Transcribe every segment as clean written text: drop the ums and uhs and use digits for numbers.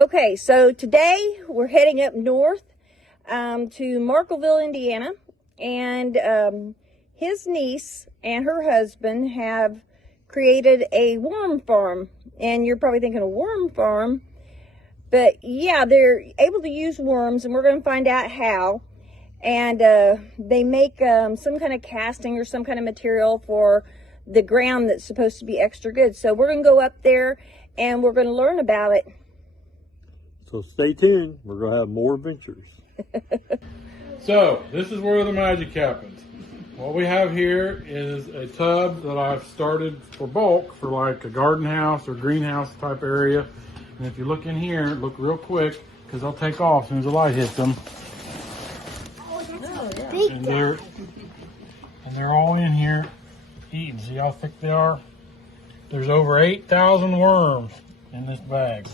Okay, so today we're heading up north to Markleville, Indiana, and his niece and her husband have created a worm farm. And you're probably thinking, a worm farm? But yeah, they're able to use worms, and we're going to find out how. And they make some kind of casting or some kind of material for the ground that's supposed to be extra good. So we're going to go up there and we're going to learn about it. So stay tuned. We're going to have more adventures. So this is where the magic happens. What we have here is a tub that I've started for bulk for like a garden house or greenhouse type area. And if you look in here, look real quick because they'll take off as soon as the light hits them. And they're all in here eating. See how thick they are? There's over 8,000 worms in this bag.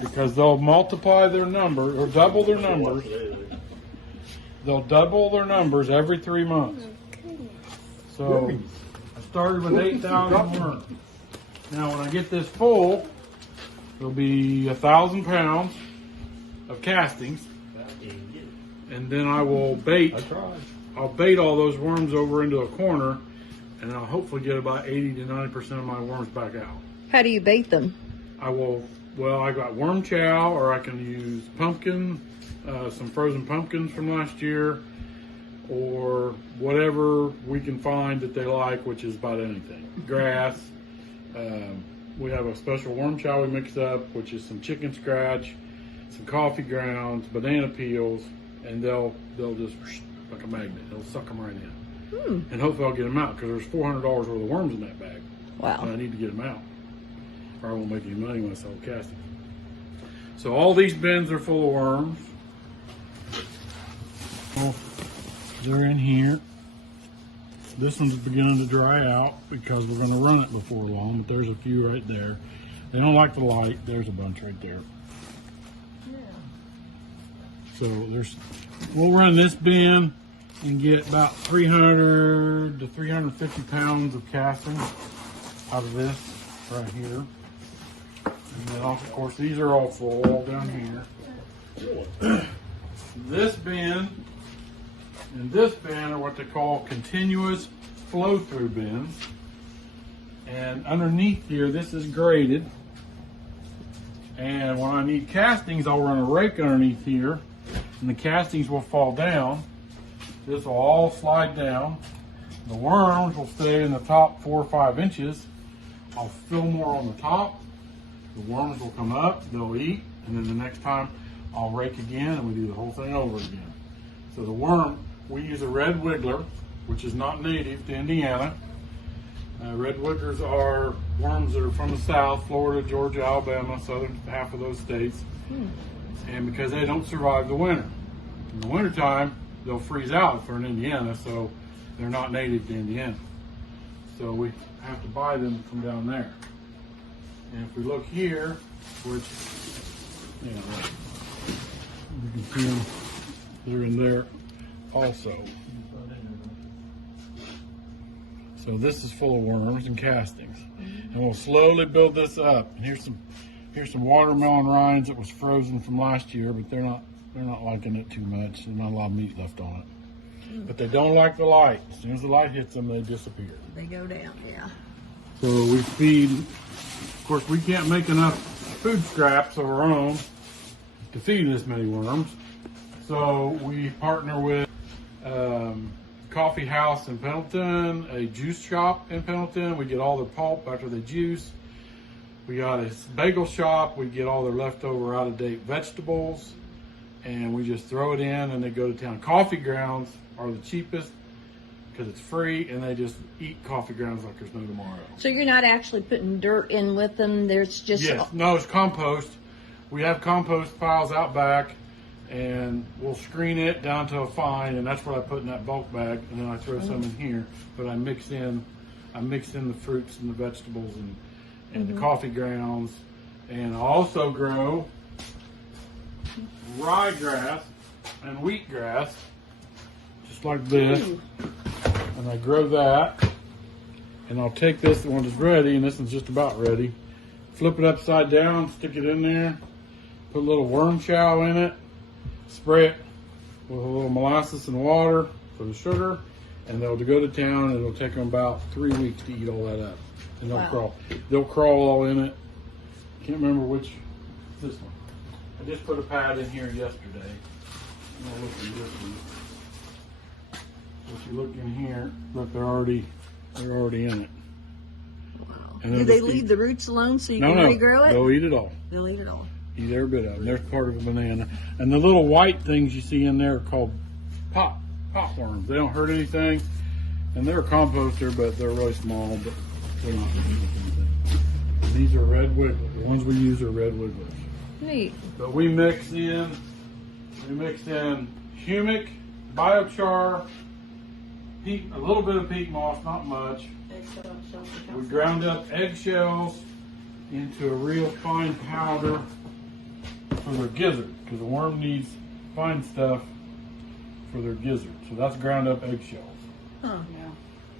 Because they'll multiply their number or double their numbers. They'll double their numbers every 3 months. So I started with 8,000 worms. Now when I get this full, there'll be 1,000 pounds of castings, and then I will bait. I'll bait all those worms over into a corner, and I'll hopefully get about 80 to 90% of my worms back out. How do you bait them? I got worm chow, or I can use pumpkin, some frozen pumpkins from last year, or whatever we can find that they like, which is about anything. Grass. We have a special worm chow we mix up, which is some chicken scratch, some coffee grounds, banana peels, and they'll just, like a magnet, they'll suck them right in. And hopefully I'll get them out, because there's $400 worth of worms in that bag. Wow. And I need to get them out, or I won't make any money when I sell castings. So all these bins are full of worms. Well, they're in here. This one's beginning to dry out because we're going to run it before long, but there's a few right there. They don't like the light. There's a bunch right there. So we'll run this bin and get about 300 to 350 pounds of casting out of this right here. And then, of course, these are all full, all down here. This bin and this bin are what they call continuous flow-through bins. And underneath here, this is graded. And when I need castings, I'll run a rake underneath here, and the castings will fall down. This will all slide down. The worms will stay in the top 4 or 5 inches. I'll fill more on the top. The worms will come up, they'll eat, and then the next time I'll rake again, and we do the whole thing over again. So the worm, we use a red wiggler, which is not native to Indiana. Red wigglers are worms that are from the south, Florida, Georgia, Alabama, southern half of those states. And because they don't survive the winter. In the wintertime, they'll freeze out if they're in Indiana, so they're not native to Indiana. So we have to buy them from down there. And if we look here, which, you can see them, they're in there also. So this is full of worms and castings. And we'll slowly build this up. And here's some watermelon rinds that was frozen from last year, but they're not liking it too much. There's not a lot of meat left on it. But they don't like the light. As soon as the light hits them, they disappear. They go down, yeah. So we feed, of course, we can't make enough food scraps of our own to feed this many worms. So we partner with coffee house in Pendleton, a juice shop in Pendleton. We get all their pulp after they juice. We got a bagel shop. We get all their leftover out-of-date vegetables, and we just throw it in and they go to town. Coffee grounds are the cheapest because it's free, and they just eat coffee grounds like there's no tomorrow. So you're not actually putting dirt in with them? There's just... Yes, no, it's compost. We have compost piles out back, and we'll screen it down to a fine, and that's what I put in that bulk bag, and then I throw some in here. But I mix in the fruits and the vegetables and the coffee grounds, and I also grow ryegrass and wheatgrass, just like this. And I grow that, and I'll take this one that's ready, and this one's just about ready, flip it upside down, stick it in there, put a little worm chow in it, spray it with a little molasses and water for the sugar, and they'll go to town, and it'll take them about 3 weeks to eat all that up. And they'll Wow. crawl. They'll crawl all in it. Can't remember which. This one. I just put a pad in here yesterday. I'm gonna look at this one. If you look in here, look, they're already in it. And Do they'll they just leave eat- the roots alone so you No, can no. regrow it? They'll eat it all. They'll eat it all. Eat every bit of them. There's part of a banana. And the little white things you see in there are called pot worms. They don't hurt anything. And they're a composter, but they're really small, but they're not going to hurt anything. These are red wigglers. The ones we use are red wigglers. Neat. But we mixed in humic, biochar, a little bit of peat moss, not much. We ground up eggshells into a real fine powder for their gizzard, because the worm needs fine stuff for their gizzard. So that's ground up eggshells. Huh. Yeah,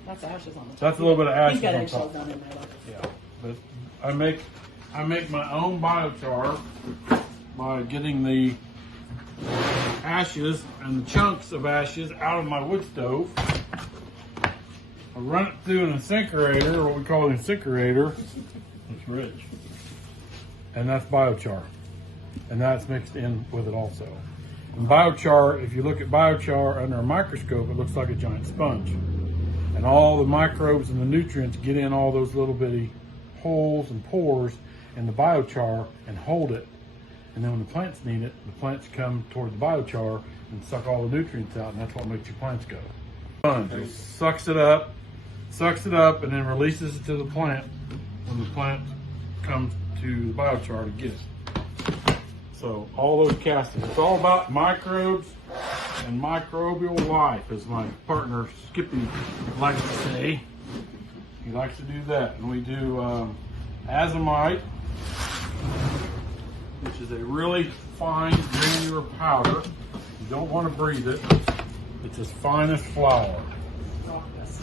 that's ashes on the top. That's a little bit of ashes He's got on eggshells top. down in there. Like, Yeah, but I make my own biochar by getting the ashes and the chunks of ashes out of my wood stove. I run it through an incinerator, what we call an incinerator. It's rich. And that's biochar. And that's mixed in with it also. And biochar, if you look at biochar under a microscope, it looks like a giant sponge. And all the microbes and the nutrients get in all those little bitty holes and pores in the biochar and hold it. And then when the plants need it, the plants come toward the biochar and suck all the nutrients out, and that's what makes your plants go. Sponge, it sucks it up, and then releases it to the plant when the plant comes to the biochar to get it. So all those castings, it's all about microbes and microbial life, as my partner Skippy likes to say. He likes to do that. And we do azomite, which is a really fine granular powder. You don't want to breathe it. It's as fine as flour.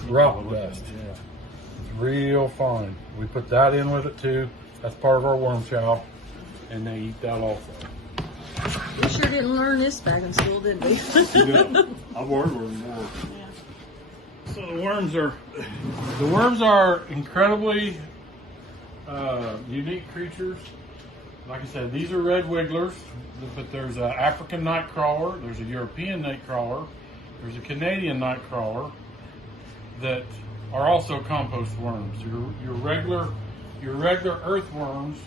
Rock dust, yeah. It's real fine. We put that in with it too. That's part of our worm chow, and they eat that also. We sure didn't learn this back in school, did we? I've learned more. So the worms are incredibly unique creatures. Like I said, these are red wigglers, but there's an African night crawler, there's a European night crawler, there's a Canadian night crawler that are also compost worms. Your regular earthworms,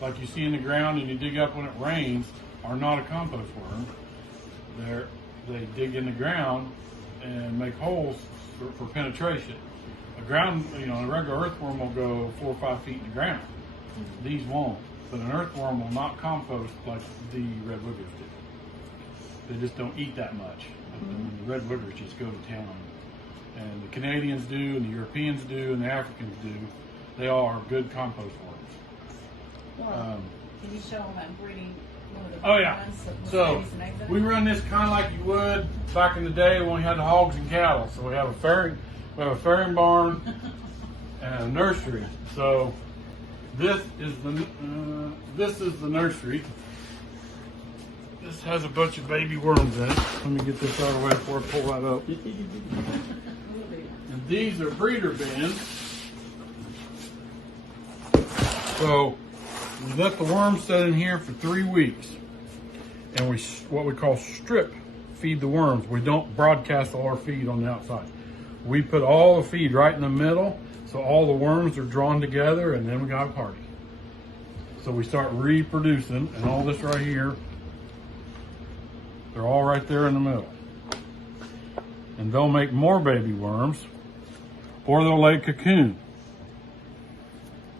like you see in the ground and you dig up when it rains, are not a compost worm. They dig in the ground and make holes for penetration. A regular earthworm will go 4 or 5 feet in the ground. These won't. But an earthworm will not compost like the red wigglers do. They just don't eat that much. And the red wigglers just go to town. And the Canadians do, and the Europeans do, and the Africans do. They all are good compost worms. can you show them that breeding? One of the Oh yeah. ones that So babies and eggs in we it? run this kind of like you would back in the day when we had the hogs and cattle. So we have a farrowing barn and a nursery. So this is the nursery. This has a bunch of baby worms in it. Let me get this out of the way before I pull that up. And these are breeder bins. So we let the worms sit in here for 3 weeks, and we what we call strip feed the worms. We don't broadcast all our feed on the outside. We put all the feed right in the middle, so all the worms are drawn together, and then we got a party. So we start reproducing, and all this right here, they're all right there in the middle. And they'll make more baby worms, or they'll lay cocoon.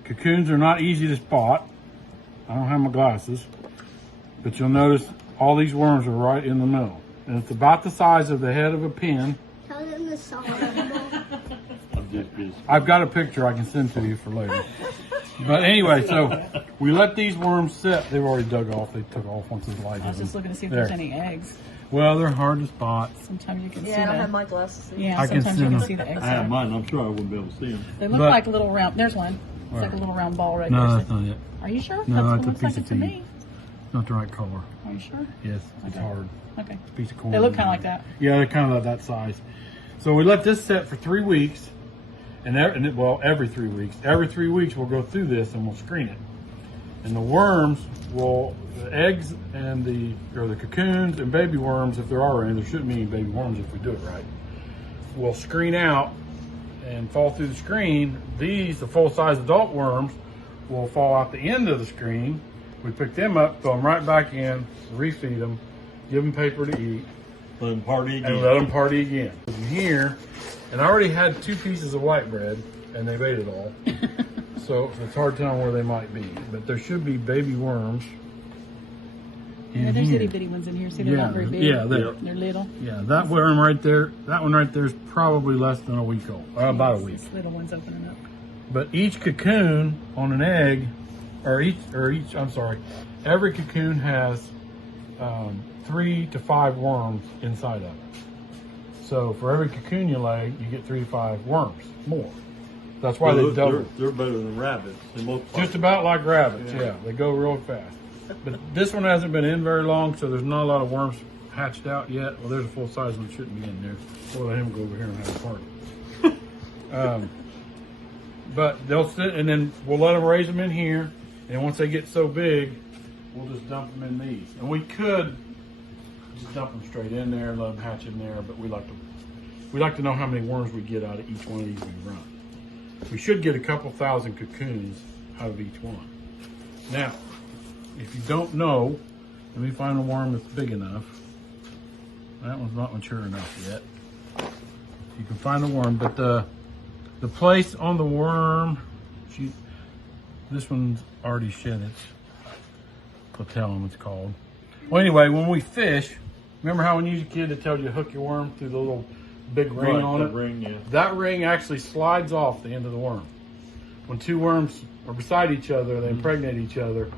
Cocoons are not easy to spot. I don't have my glasses, but you'll notice all these worms are right in the middle. And it's about the size of the head of a pin. Tell them the song. I'm just busy. I've got a picture I can send to you for later. But anyway, so we let these worms sit. They've already dug off. They took off once it's light. I was just looking to see if There. there's any eggs. Well, they're hard to spot. Sometimes you can see Yeah, I don't have them. my glasses. Yeah, I can sometimes see you can them. see the eggs. I have there. mine. I'm sure I wouldn't be able to see them. They look But- like little round. There's one. It's like a little round ball right No, there. that's not it. Are you sure? No, That's it's what a it looks like piece it of to feed. me. Not the right color. Are you sure? Yes, it's Okay. hard. Okay. It's a piece of corn. They look kind of like that. Yeah, they're kind of that size. So we let this set for 3 weeks, every 3 weeks. Every 3 weeks we'll go through this and we'll screen it. And the worms the eggs and the cocoons and baby worms, if there are any, there shouldn't be any baby worms if we do it right, will screen out and fall through the screen. The full-size adult worms, will fall out the end of the screen. We pick them up, throw them right back in, refeed them, give them paper to eat, Let them party and again. let them party again. In here, and I already had 2 pieces of white bread, and they've ate it all. So it's hard telling where they might be, but there should be baby worms in Yeah, there's here. itty bitty ones in here. See, they're not very big. Yeah, They're little. yeah, that worm right there, that one right there is probably less than a week old, or about a week. These little ones opening up. But each cocoon on an egg, every cocoon has 3 to 5 worms inside of it. So for every cocoon you lay, you get 3 to 5 worms more. That's why they double. They're better than rabbits. They multiply. Just about like rabbits, yeah. They go real fast. But this one hasn't been in very long, so there's not a lot of worms hatched out yet. Well, there's a full size one shouldn't be in there. We'll let him go over here and have a party. But they'll sit, and then we'll let them raise them in here. And once they get so big, we'll just dump them in these. And we could just dump them straight in there and let them hatch in there. But we like to know how many worms we get out of each one of these we run. We should get a couple thousand cocoons out of each one. Now, if you don't know, let me find a worm that's big enough. That one's not mature enough yet. You can find a worm, but the place on the worm, this one's already shed its patellum, it's called. Well, anyway, when we fish, remember how when you was a kid, they told you to hook your worm through the little big ring Right, on the it? ring, yeah. That ring actually slides off the end of the worm. When 2 worms are beside each other, they impregnate each other,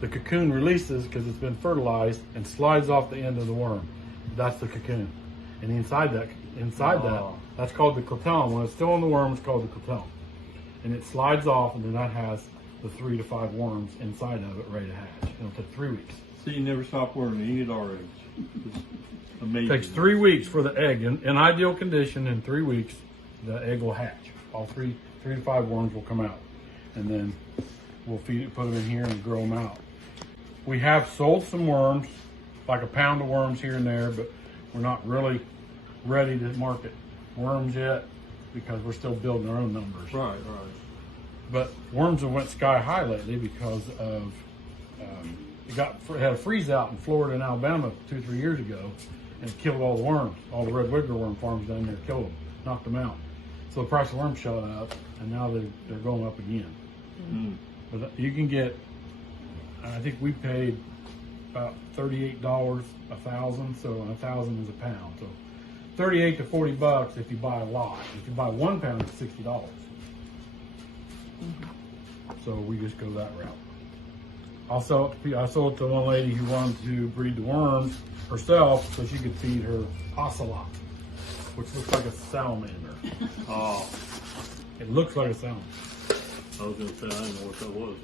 the cocoon releases because it's been fertilized and slides off the end of the worm. That's the cocoon. And inside that, that's called the clitellum. When it's still in the worm, it's called the clitellum. And it slides off, and then that has the 3 to 5 worms inside of it ready to hatch. It'll take 3 weeks. So you never stop worming. You eat our eggs. It's amazing. It takes 3 weeks for the egg. In ideal condition, in 3 weeks, the egg will hatch. All 3 to 5 worms will come out. And then we'll feed it, put them in here, and grow them out. We have sold some worms, like a pound of worms here and there, but we're not really ready to market worms yet because we're still building our own numbers. Right. But worms have went sky high lately because of it had a freeze out in Florida and Alabama 2 or 3 years ago, and it killed all the worms. All the red wiggler worm farms down there killed them, knocked them out. So the price of worms shot up, and now they're going up again. But you can get, I think we paid about $38 a thousand, so 1,000 is a pound. So 38 to 40 bucks if you buy a lot. If you buy 1 pound, it's $60. So we just go that route. I sold it to one lady who wanted to breed the worms herself so she could feed her ocelot, which looks like a salamander. Oh, It looks like a salamander. I was gonna say I didn't know what that was.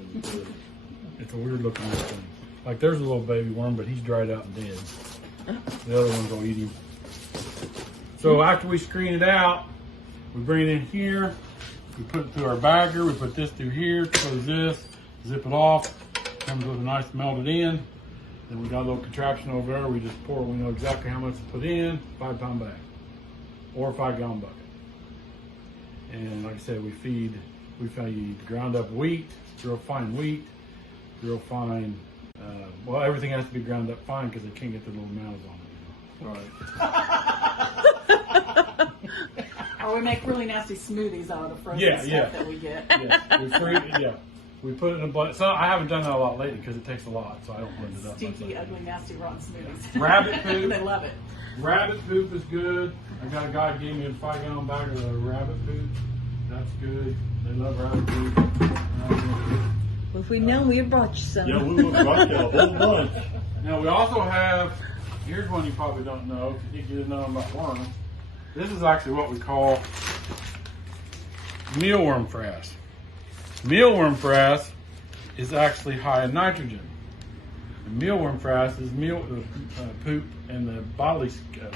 It's a weird looking thing. Like there's a little baby worm, but he's dried out and dead. The other ones will eat him. So after we screen it out, we bring it in here. We put it through our bagger. We put this through here, close this, zip it off. Comes with a nice melted in. Then we got a little contraption over there. We just pour. We know exactly how much to put in. 5-pound bag or a 5-gallon bucket. And like I said, we feed ground up wheat, real fine wheat, real fine. Everything has to be ground up fine because they can't get their little mouths on it. Right. Or we make really nasty smoothies out of the frozen Yeah, stuff yeah. that we get. We put it in a blend. So I haven't done that a lot lately because it takes a lot, so I don't blend it up. Stinky, myself. ugly, nasty, rotten smoothies. Rabbit food. They love it. Rabbit poop is good. I got a guy who gave me a 5-gallon bag of rabbit poop. That's good. They love rabbit poop. Well, if we'd known, we'd have brought you some. Yeah, we would have got you a whole bunch. Now we also have, here's one you probably don't know because you didn't know about worms. This is actually what we call mealworm frass. Mealworm frass is actually high in nitrogen. And mealworm frass is poop and the bodily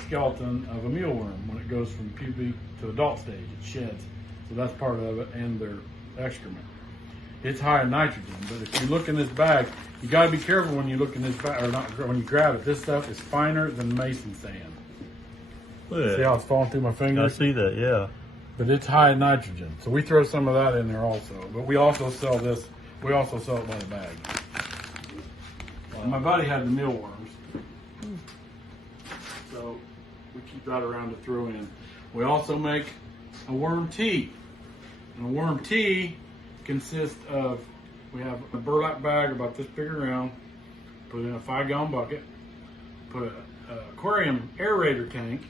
skeleton of a mealworm when it goes from pupae to adult stage. It sheds. So that's part of it, and their excrement. It's high in nitrogen, but if you look in this bag, you got to be careful when you look in this bag, or not when you grab it. This stuff is finer than mason sand. See how it's falling through my I fingers? see that, yeah. But it's high in nitrogen, so we throw some of that in there also. But we also sell this. We also sell it by the bag. And my buddy had the mealworms, so we keep that around to throw in. We also make a worm tea, and a worm tea consists of, we have a burlap bag about this big around, put in a 5-gallon bucket, put an aquarium aerator tank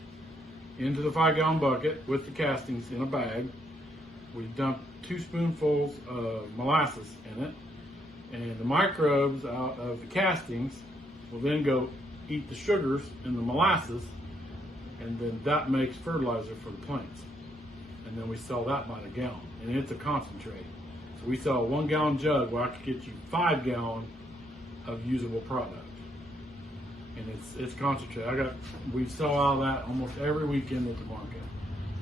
into the 5-gallon bucket with the castings in a bag. We dump 2 spoonfuls of molasses in it, and the microbes out of the castings will then go eat the sugars in the molasses, and then that makes fertilizer for the plants. And then we sell that by the gallon, and it's a concentrate. So we sell a 1-gallon jug where I could get you 5 gallons of usable product. And it's concentrate. We sell all that almost every weekend at the market,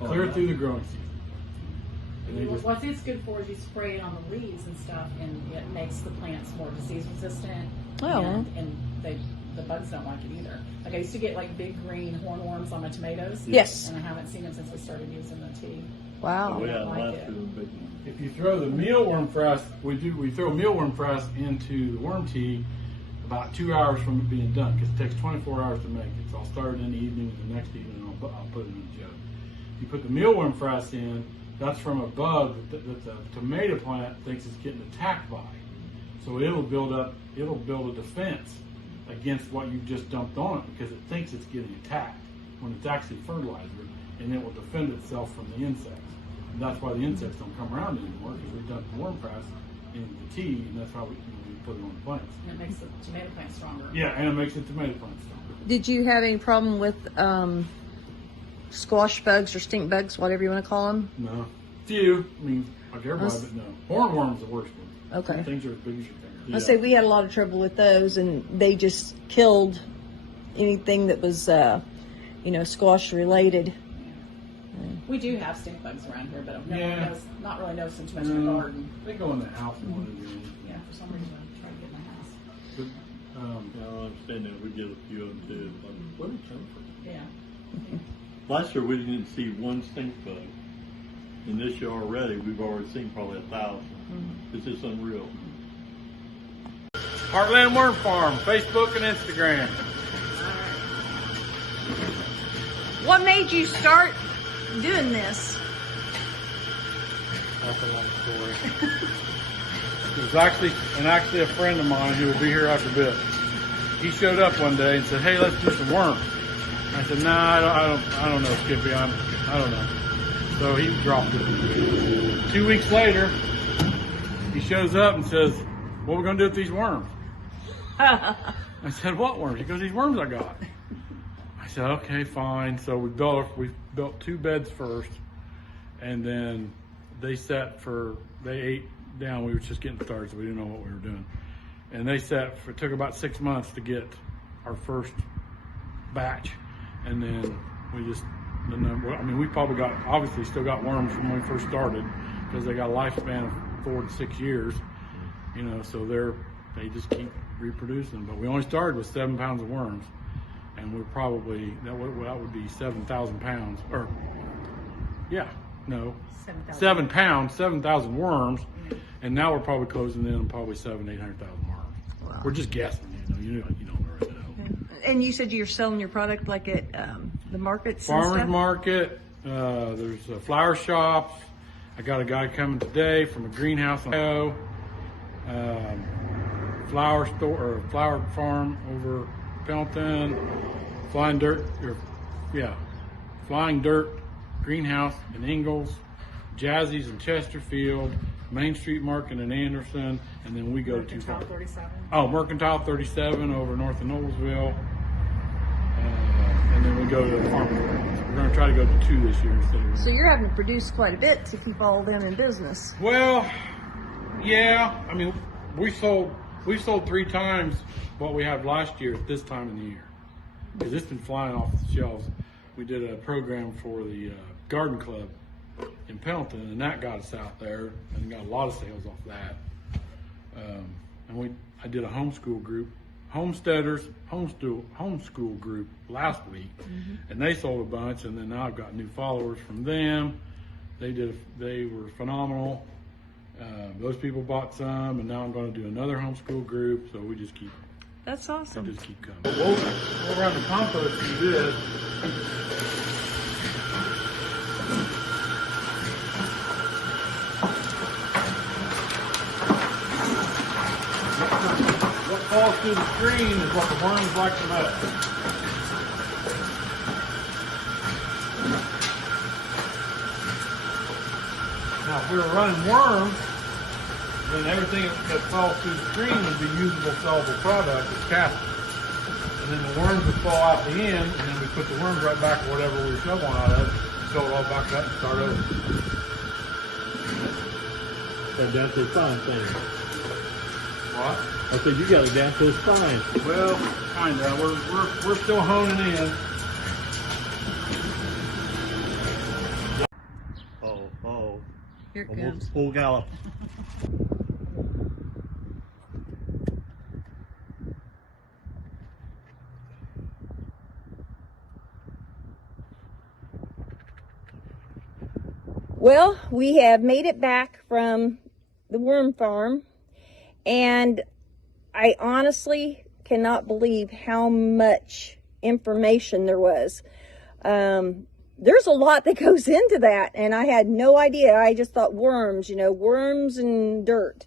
clear through the growing season. And they just, What it's good for is you spray it on the leaves and stuff, and it makes the plants more disease resistant. Oh. And the bugs don't like it either. Like I used to get like big green hornworms on my tomatoes. Yes. And I haven't seen them since we started using the tea. Wow. We don't like it. if you throw the mealworm frass, we throw mealworm frass into the worm tea about 2 hours from it being done, because it takes 24 hours to make it. So I'll start it in the evening, and the next evening I'll put it in a jug. You put the mealworm frass in, that's from a bug that the tomato plant thinks it's getting attacked by. So it'll build a defense against what you've just dumped on it, because it thinks it's getting attacked when it's actually fertilizer, and it will defend itself from the insects. And that's why the insects don't come around anymore, because we dumped the worm frass in the tea, and that's how we put it on the plants. And it makes the tomato plant stronger. Yeah, and it makes the tomato plant stronger. Did you have any problem with squash bugs or stink bugs, whatever you want to call them? No. Few, I mean, like everybody, but no. Hornworm's the worst one. Okay. Things are as big as your finger. I say we had a lot of trouble with those, and they just killed anything that was, squash related. We do have stink bugs around here, but no Yeah. one knows, not really noticing too much in the garden. They go in the house more than anything. Yeah, for some reason I try to get in my house. But, I don't understand that. We get a few of them too. Like, where did it come from? Yeah. Last year we didn't see one stink bug. And this year already, we've already seen probably 1,000. It's just unreal. Heartland Worm Farm, Facebook and Instagram. What made you start doing this? That's a long story. It was actually a friend of mine who will be here after a bit. He showed up one day and said, "Hey, let's do some worms." I said, "Nah, I don't know, Skippy. I don't know." So he dropped it. 2 weeks later, he shows up and says, "What are we gonna do with these worms?" I said, "What worms?" He goes, "These worms I got." I said, "Okay, fine." So we built 2 beds first, and then they ate down. We were just getting started, so we didn't know what we were doing. And it took about 6 months to get our first batch, and then we probably still got worms from when we first started, because they got a lifespan of 4 to 6 years, so they just keep reproducing. But we only started with 7 pounds of worms, and we're probably, that would be 7,000 pounds, 7 pounds, 7,000 worms, and now we're probably closing in on probably 800,000 worms. Wow. We're just guessing, you don't really know. And you said you're selling your product like at the markets and Farmers stuff? market, there's flower shops. I got a guy coming today from a greenhouse in Ohio, flower store or flower farm over Pendleton, Flying Dirt greenhouse in Ingalls, Jazzy's in Chesterfield, Main Street Market in Anderson, and then we go to Mercantile 37. Oh, Mercantile 37 over north of Noblesville. And then we go to the farmers market. We're going to try to go to 2 this year instead of 1. So you're having to produce quite a bit to keep all of them in business. Well, Yeah, I mean, we sold 3 times what we had last year at this time of the year. Because it's been flying off the shelves. We did a program for the garden club in Pendleton, and that got us out there and got a lot of sales off that. And I did a homeschool group, homesteaders homeschool group last week, and they sold a bunch. And then now I've got new followers from them. They were phenomenal. Those people bought some, and now I'm going to do another homeschool group. So we just keep. That's They awesome. just keep coming. We'll run the compost through this. What falls through the screen is what the worms like the most. Now, if we were running worms, then everything that falls through the screen would be usable, sellable product as casting. And then the worms would fall out the end, and then we put the worms right back to whatever we were shoveling out of, fill it all back up and start over. Got down to a fine thing. What? I said you got it down to a fine. Well, kinda. We're still honing in. Oh. Here it Almost comes. full gallop. Well, we have made it back from the worm farm, and I honestly cannot believe how much information there was. There's a lot that goes into that, and I had no idea. I just thought worms, worms and dirt.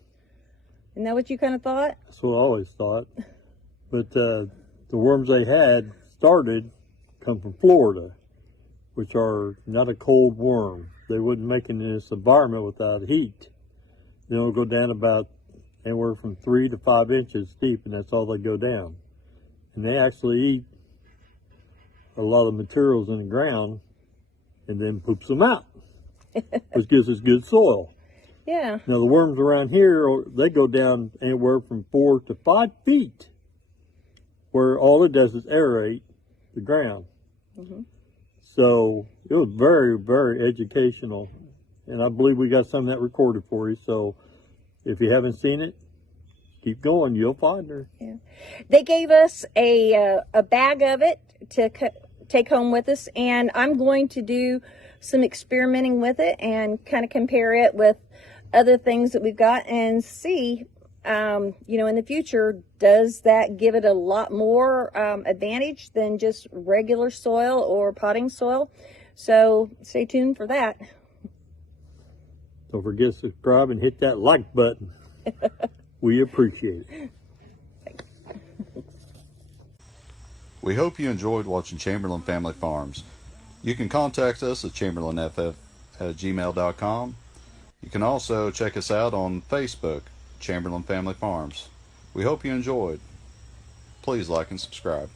Isn't that what you kind of thought? That's what I always thought. But the worms they had come from Florida, which are not a cold worm. They wouldn't make it in this environment without heat. They'll go down about anywhere from 3 to 5 inches deep, and that's all they go down. And they actually eat a lot of materials in the ground and then poops them out, which gives us good soil. Yeah. Now the worms around here, they go down anywhere from 4 to 5 feet, where all it does is aerate the ground. So it was very, very educational, and I believe we got some of that recorded for you. So if you haven't seen it, keep going, you'll find her. Yeah. They gave us a bag of it to take home with us, and I'm going to do some experimenting with it and kind of compare it with other things that we've got and see, in the future, does that give it a lot more advantage than just regular soil or potting soil? So stay tuned for that. Don't forget to subscribe and hit that like button. We appreciate it. We hope you enjoyed watching Chamberlain Family Farms. You can contact us at chamberlainff@gmail.com. You can also check us out on Facebook, Chamberlain Family Farms. We hope you enjoyed. Please like and subscribe.